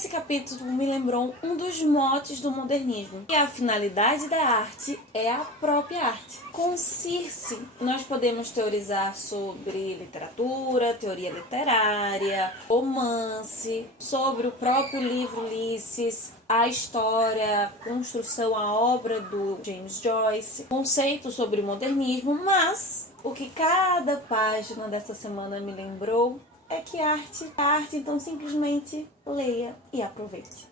esse capítulo me lembrou um dos motes do modernismo. E a finalidade da arte é a própria arte. Com Circe, nós podemos teorizar sobre literatura, teoria literária, romance, sobre o próprio livro Ulisses, a história, a construção, a obra do James Joyce, conceitos sobre o modernismo, mas o que cada página dessa semana me lembrou é que a arte, então simplesmente leia e aproveite.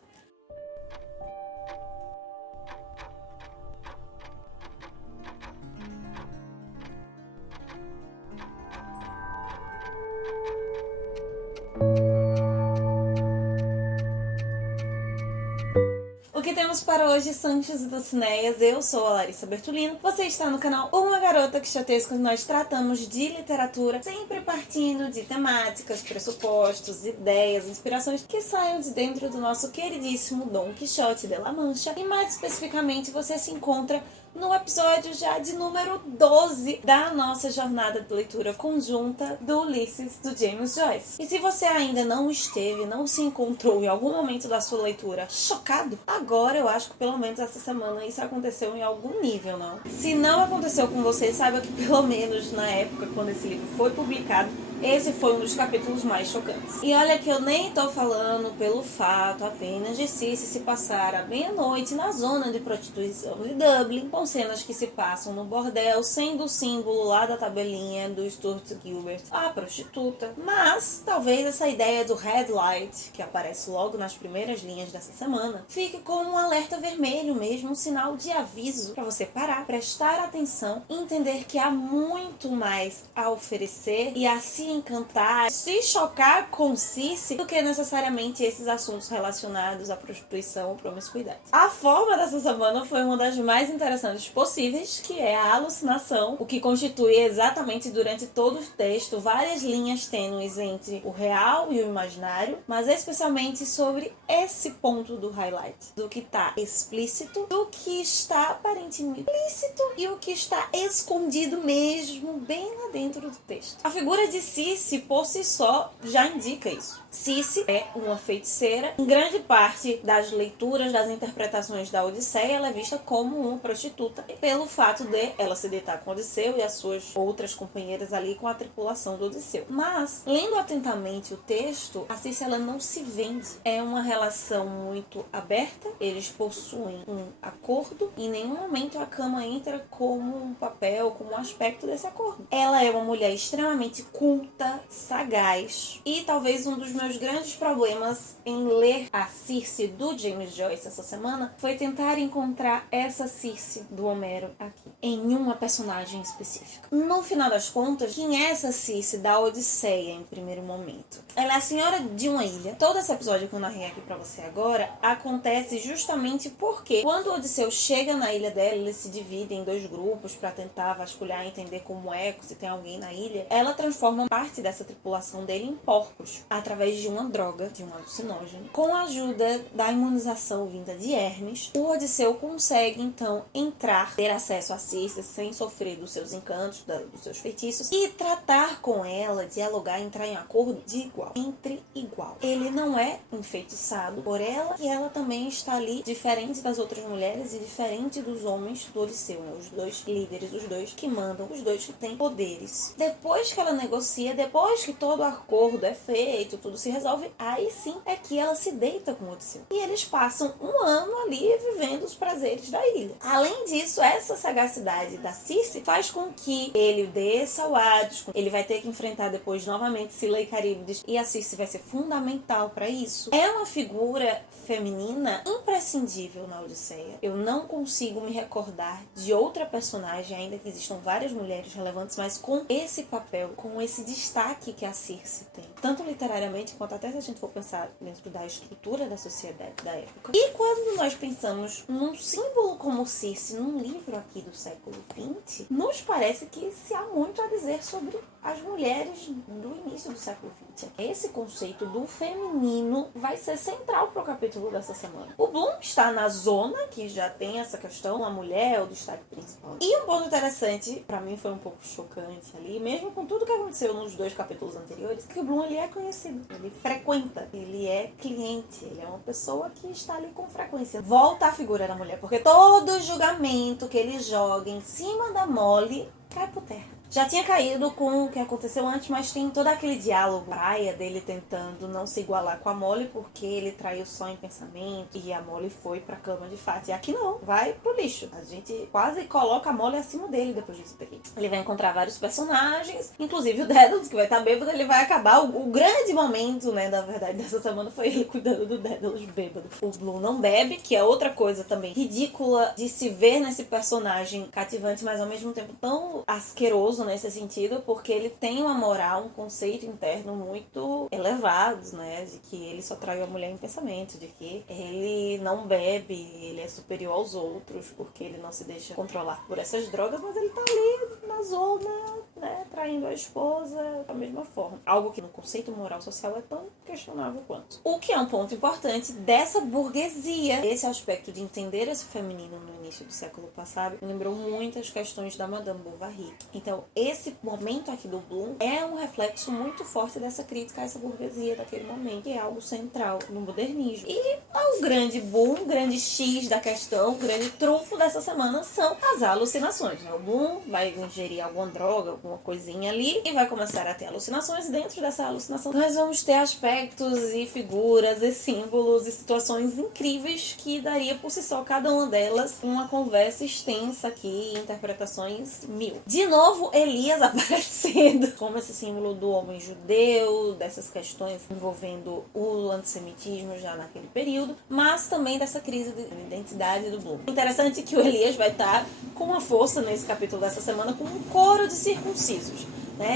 O que temos para hoje, Sanches e Dulcineias? Eu sou a Larissa Bertolino. Você está no canal Uma Garota Quixotesca, onde nós tratamos de literatura, sempre partindo de temáticas, pressupostos, ideias, inspirações que saiam de dentro do nosso queridíssimo Dom Quixote de La Mancha. E mais especificamente, você se encontra no episódio já de número 12 da nossa jornada de leitura conjunta do Ulisses, do James Joyce. E se você ainda não esteve, não se encontrou em algum momento da sua leitura chocado, agora eu acho que pelo menos essa semana isso aconteceu em algum nível, não? Se não aconteceu com você, saiba que pelo menos na época, quando esse livro foi publicado, esse foi um dos capítulos mais chocantes. E olha que eu nem tô falando pelo fato apenas de Circe se passar à meia-noite na zona de prostituição de Dublin, com cenas que se passam no bordel, sendo o símbolo lá da tabelinha do Stuart Gilbert, a prostituta. Mas talvez essa ideia do red light, que aparece logo nas primeiras linhas dessa semana, fique como um alerta vermelho mesmo, um sinal de aviso para você parar, prestar atenção e entender que há muito mais a oferecer e a se encantar, se chocar com Circe do que necessariamente esses assuntos relacionados à prostituição ou promiscuidade. A forma dessa semana foi uma das mais interessantes possíveis, que é a alucinação, o que constitui exatamente durante todo o texto várias linhas tênues entre o real e o imaginário, mas especialmente sobre esse ponto do highlight, do que está explícito, do que está aparentemente implícito e o que está escondido mesmo bem lá dentro do texto. A figura de Circe por si só já indica isso. Circe é uma feiticeira. Em grande parte das leituras, das interpretações da Odisseia, ela é vista como uma prostituta pelo fato de ela se deitar com Odisseu e as suas outras companheiras ali com a tripulação do Odisseu. Mas, lendo atentamente o texto, a Circe ela não se vende. É uma relação muito aberta, eles possuem um acordo e em nenhum momento a cama entra como um papel, como um aspecto desse acordo. Ela é uma mulher extremamente culta, sagaz e talvez um dos meus grandes problemas em ler a Circe do James Joyce essa semana foi tentar encontrar essa Circe do Homero aqui, em uma personagem específica. No final das contas, quem é essa Circe da Odisseia em primeiro momento? Ela é a senhora de uma ilha. Todo esse episódio que eu narrei aqui pra você agora acontece justamente porque quando Odisseu chega na ilha dela, eles se dividem em dois grupos pra tentar vasculhar e entender como é, se tem alguém na ilha. Ela transforma parte dessa tripulação dele em porcos, através de uma droga, de um alucinógeno. Com a ajuda da imunização vinda de Hermes, o Odisseu consegue então entrar, ter acesso a Circe sem sofrer dos seus encantos, dos seus feitiços, e tratar com ela, dialogar, entrar em acordo de igual, entre igual. Ele não é enfeitiçado por ela e ela também está ali diferente das outras mulheres e diferente dos homens do Odisseu, né? Os dois líderes, os dois que mandam, os dois que têm poderes. Depois que ela negocia, depois que todo o acordo é feito, tudo se resolve, aí sim é que ela se deita com Odisseu. E eles passam um ano ali vivendo os prazeres da ilha. Além disso, essa sagacidade da Circe faz com que ele desça ao Hades, ele vai ter que enfrentar depois novamente Scylla e Caríbides, e a Circe vai ser fundamental para isso. É uma figura feminina imprescindível na Odisseia. Eu não consigo me recordar de outra personagem, ainda que existam várias mulheres relevantes, mas com esse papel, com esse destaque que a Circe tem, tanto literariamente quanto até se a gente for pensar dentro da estrutura da sociedade da época. E quando nós pensamos num símbolo como Circe, num livro aqui do século XX, nos parece que se há muito a dizer sobre as mulheres do início do século XX. Esse conceito do feminino vai ser central para o capítulo dessa semana. O Bloom está na zona, que já tem essa questão, a mulher é o destaque principal. E um ponto interessante, para mim foi um pouco chocante ali, mesmo com tudo que aconteceu nos 2 capítulos anteriores, que o Bloom ele é conhecido, ele frequenta, ele é cliente, ele é uma pessoa que está ali com frequência. Volta a figura da mulher, porque todo julgamento que ele joga em cima da Molly cai por terra. Já tinha caído com o que aconteceu antes, mas tem todo aquele diálogo praia dele tentando não se igualar com a Molly porque ele traiu só em pensamento e a Molly foi pra cama de fato. E aqui não, vai pro lixo. A gente quase coloca a Molly acima dele depois disso daqui. Ele vai encontrar vários personagens, inclusive o Daedalus, que vai estar bêbado. Ele vai acabar, o grande momento, né, da verdade, dessa semana foi ele cuidando do Daedalus bêbado. O Bloom não bebe, que é outra coisa também ridícula de se ver nesse personagem cativante, mas ao mesmo tempo tão asqueroso nesse sentido, porque ele tem uma moral, um conceito interno muito elevado, né, de que ele só traiu a mulher em pensamento, de que ele não bebe, ele é superior aos outros, porque ele não se deixa controlar por essas drogas, mas ele tá ali na zona, né, traindo a esposa da mesma forma. Algo que no conceito moral social é tão questionável quanto. O que é um ponto importante dessa burguesia. Esse aspecto de entender esse feminino no início do século passado me lembrou muitas questões da Madame Bovary. Então, esse momento aqui do Bloom é um reflexo muito forte dessa crítica a essa burguesia daquele momento, que é algo central no modernismo. E o grande boom, o grande X da questão, o grande trunfo dessa semana são as alucinações. O Bloom vai ingerir alguma droga, alguma coisinha ali, e vai começar a ter alucinações. Dentro dessa alucinação, nós vamos ter aspectos e figuras e símbolos e situações incríveis que daria por si só cada uma delas uma conversa extensa aqui, interpretações mil. De novo, Elias aparecendo como esse símbolo do homem judeu, dessas questões envolvendo o antissemitismo já naquele período, mas também dessa crise de identidade do Bloom. Interessante que o Elias vai estar com uma força nesse capítulo dessa semana com um coro de circuncisos.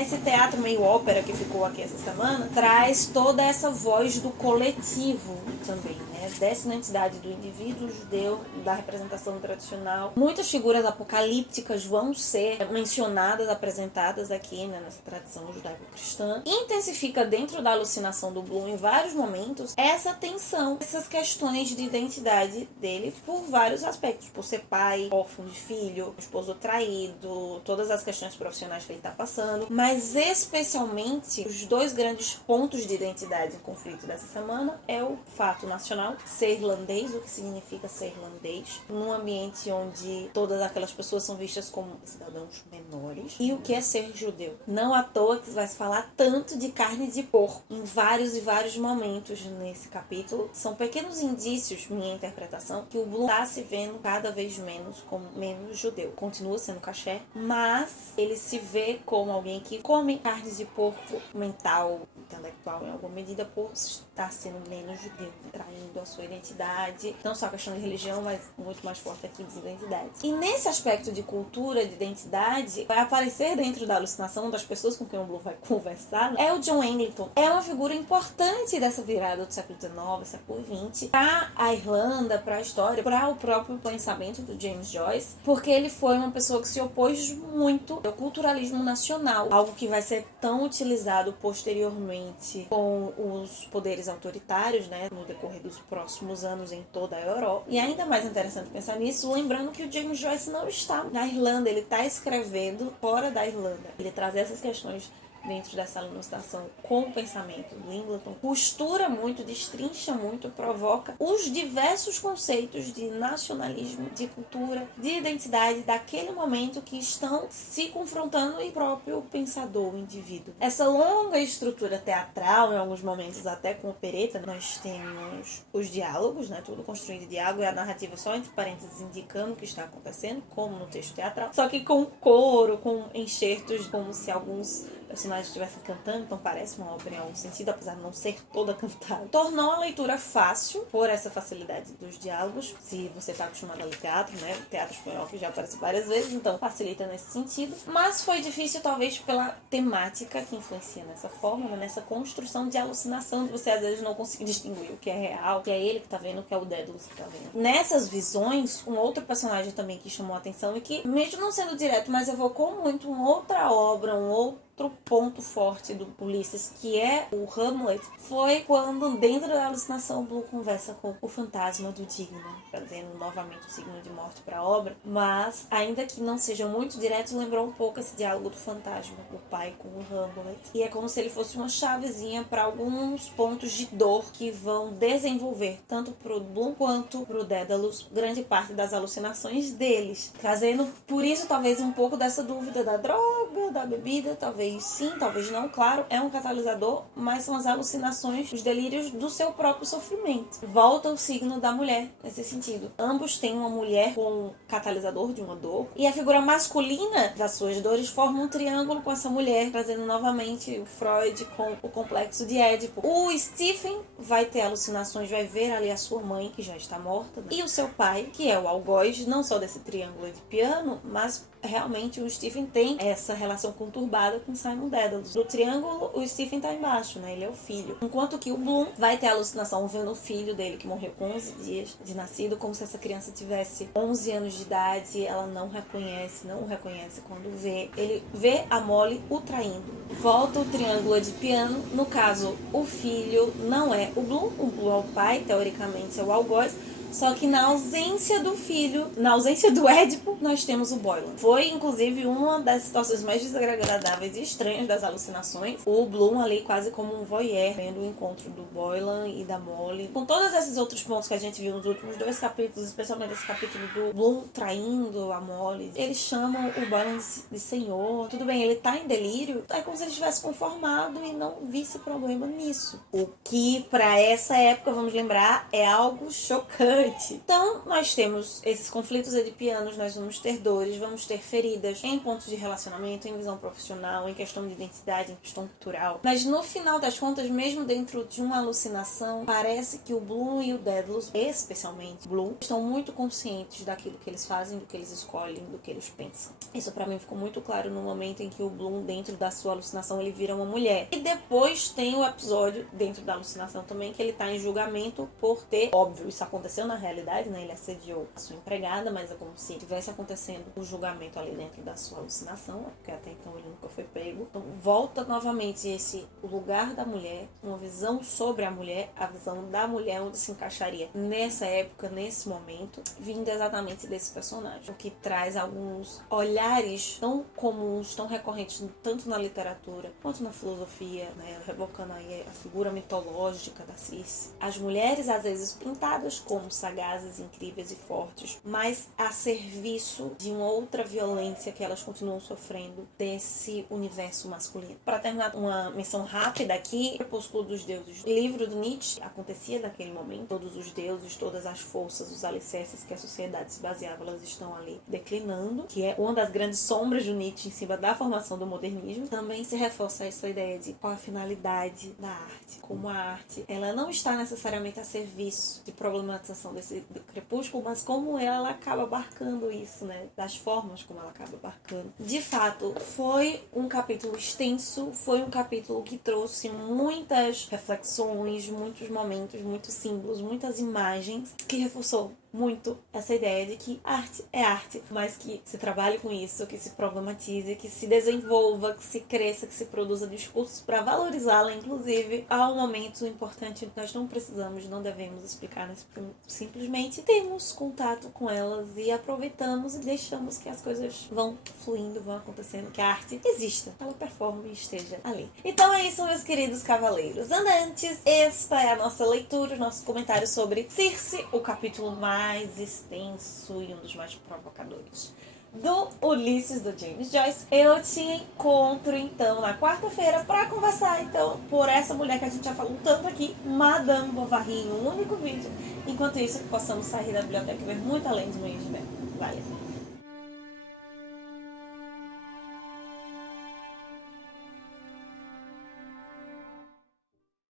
Esse teatro meio ópera que ficou aqui essa semana traz toda essa voz do coletivo também, né? Dessa identidade do indivíduo judeu, da representação tradicional. Muitas figuras apocalípticas vão ser mencionadas, apresentadas aqui, né, nessa tradição judaico-cristã. Intensifica dentro da alucinação do Bloom em vários momentos essa tensão, essas questões de identidade dele por vários aspectos. Por ser pai, órfão de filho, esposo traído, todas as questões profissionais que ele está passando. Mas especialmente os 2 grandes pontos de identidade em conflito dessa semana é o fato nacional, ser irlandês, o que significa ser irlandês, num ambiente onde todas aquelas pessoas são vistas como cidadãos menores, e o que é ser judeu. Não à toa que vai se falar tanto de carne de porco em vários e vários momentos nesse capítulo. São pequenos indícios, minha interpretação, que o Bloom está se vendo cada vez menos como menos judeu. Continua sendo caché, mas ele se vê como alguém que come carne de porco mental, intelectual, em alguma medida, por estar sendo menos judeu, traindo a sua identidade, não só a questão de religião, mas muito mais forte aqui de identidade. E nesse aspecto de cultura, de identidade, vai aparecer dentro da alucinação das pessoas com quem o Bloom vai conversar, é o John Eglinton. É uma figura importante dessa virada do século XIX, século XX, para a Irlanda, para a história, para o próprio pensamento do James Joyce, porque ele foi uma pessoa que se opôs muito ao culturalismo nacional, algo que vai ser tão utilizado posteriormente com os poderes autoritários, né, no decorrer dos próximos anos em toda a Europa. E ainda mais interessante pensar nisso, lembrando que o James Joyce não está na Irlanda, ele está escrevendo fora da Irlanda. Ele traz essas questões dentro dessa alucinação com o pensamento do Eglinton, costura muito, destrincha muito, provoca os diversos conceitos de nacionalismo, de cultura, de identidade daquele momento que estão se confrontando e o próprio pensador, o indivíduo. Essa longa estrutura teatral, em alguns momentos até com opereta, nós temos os diálogos, né, tudo construído de diálogo, e a narrativa só entre parênteses indicando o que está acontecendo, como no texto teatral, só que com coro, com enxertos, como se alguns personagens estivessem cantando, então parece uma ópera em algum sentido, apesar de não ser toda cantada. Tornou a leitura fácil, por essa facilidade dos diálogos. Se você está acostumado a ler teatro, né? O teatro espanhol que já aparece várias vezes, então facilita nesse sentido. Mas foi difícil, talvez, pela temática que influencia nessa forma, né? Nessa construção de alucinação, de você às vezes não conseguir distinguir o que é real, o que é ele que está vendo, o que é o Daedalus que está vendo. Nessas visões, um outro personagem também que chamou a atenção e que, mesmo não sendo direto, mas evocou muito uma outra obra, um outro outro ponto forte do Ulisses, que é o Hamlet, foi quando, dentro da alucinação, Bloom conversa com o fantasma do Digna, trazendo novamente o signo de morte para a obra, mas, ainda que não sejam muito diretos, lembrou um pouco esse diálogo do fantasma, o pai com o Hamlet. E é como se ele fosse uma chavezinha para alguns pontos de dor que vão desenvolver, tanto pro Bloom quanto pro Daedalus, grande parte das alucinações deles, trazendo, por isso, talvez um pouco dessa dúvida da droga, da bebida, talvez sim, talvez não, claro, é um catalisador, mas são as alucinações, os delírios do seu próprio sofrimento. Volta o signo da mulher, nesse sentido. Ambos têm uma mulher com catalisador de uma dor, e a figura masculina das suas dores forma um triângulo com essa mulher, trazendo novamente o Freud com o complexo de Édipo. O Stephen vai ter alucinações, vai ver ali a sua mãe, que já está morta, né? E o seu pai, que é o algoz, não só desse triângulo de piano, mas realmente o Stephen tem essa relação conturbada com Simon Daedalus. No triângulo, o Stephen tá embaixo, né? Ele é o filho. Enquanto que o Bloom vai ter a alucinação vendo o filho dele, que morreu com 11 dias de nascido, como se essa criança tivesse 11 anos de idade. Ela não o reconhece quando vê. Ele vê a Molly o traindo. Volta o triângulo de piano. No caso, o filho não é o Bloom é o pai, teoricamente é o algoz. Só que na ausência do filho, na ausência do Édipo, nós temos o Boylan. Foi, inclusive, uma das situações mais desagradáveis e estranhas das alucinações. O Bloom ali quase como um voyeur, vendo o encontro do Boylan e da Molly. Com todos esses outros pontos que a gente viu nos últimos 2 capítulos, especialmente esse capítulo do Bloom traindo a Molly. Eles chamam o Boylan de senhor. Tudo bem, ele tá em delírio. É como se ele estivesse conformado e não visse problema nisso. O que, pra essa época, vamos lembrar, é algo chocante. Então, nós temos esses conflitos edipianos, nós vamos ter dores, vamos ter feridas em pontos de relacionamento, em visão profissional, em questão de identidade, em questão cultural. Mas no final das contas, mesmo dentro de uma alucinação, parece que o Bloom e o Daedalus, especialmente Bloom, estão muito conscientes daquilo que eles fazem, do que eles escolhem, do que eles pensam. Isso pra mim ficou muito claro no momento em que o Bloom, dentro da sua alucinação, ele vira uma mulher. E depois tem o episódio, dentro da alucinação também, que ele tá em julgamento por ter, óbvio, isso aconteceu na realidade, né? Ele assediou a sua empregada, mas é como se estivesse acontecendo o julgamento ali dentro da sua alucinação, porque até então ele nunca foi pego. Então volta novamente esse lugar da mulher, uma visão sobre a mulher, a visão da mulher onde se encaixaria nessa época, nesse momento, vindo exatamente desse personagem, o que traz alguns olhares tão comuns, tão recorrentes, tanto na literatura quanto na filosofia, né? Revocando aí a figura mitológica da Circe. As mulheres, às vezes, pintadas como sagazes, incríveis e fortes, mas a serviço de uma outra violência que elas continuam sofrendo desse universo masculino. Para terminar, uma menção rápida aqui, Crepúsculo dos Deuses, livro do Nietzsche, acontecia naquele momento, todos os deuses, todas as forças, os alicerces que a sociedade se baseava, elas estão ali declinando, que é uma das grandes sombras do Nietzsche em cima da formação do modernismo. Também se reforça essa ideia de qual a finalidade da arte, como a arte, ela não está necessariamente a serviço de problematização desse crepúsculo, mas como ela acaba abarcando isso, né? Das formas como ela acaba abarcando. De fato, foi um capítulo extenso, foi um capítulo que trouxe muitas reflexões, muitos momentos, muitos símbolos, muitas imagens, que reforçou muito essa ideia de que arte é arte, mas que se trabalhe com isso, que se problematize, que se desenvolva, que se cresça, que se produza discursos para valorizá-la, inclusive. Há um momento importante que nós não precisamos, não devemos explicar, nós simplesmente temos contato com elas e aproveitamos e deixamos que as coisas vão fluindo, vão acontecendo, que a arte exista, ela performe e esteja ali. Então é isso, meus queridos cavaleiros andantes. Esta é a nossa leitura, o nosso comentário sobre Circe, o capítulo mais extenso e um dos mais provocadores do Ulisses, do James Joyce. Eu te encontro então na quarta-feira para conversar então por essa mulher que a gente já falou tanto aqui, Madame Bovary, em um único vídeo. Enquanto isso, possamos sair da biblioteca e ver muito além dos Moinhos de Vento. Valeu!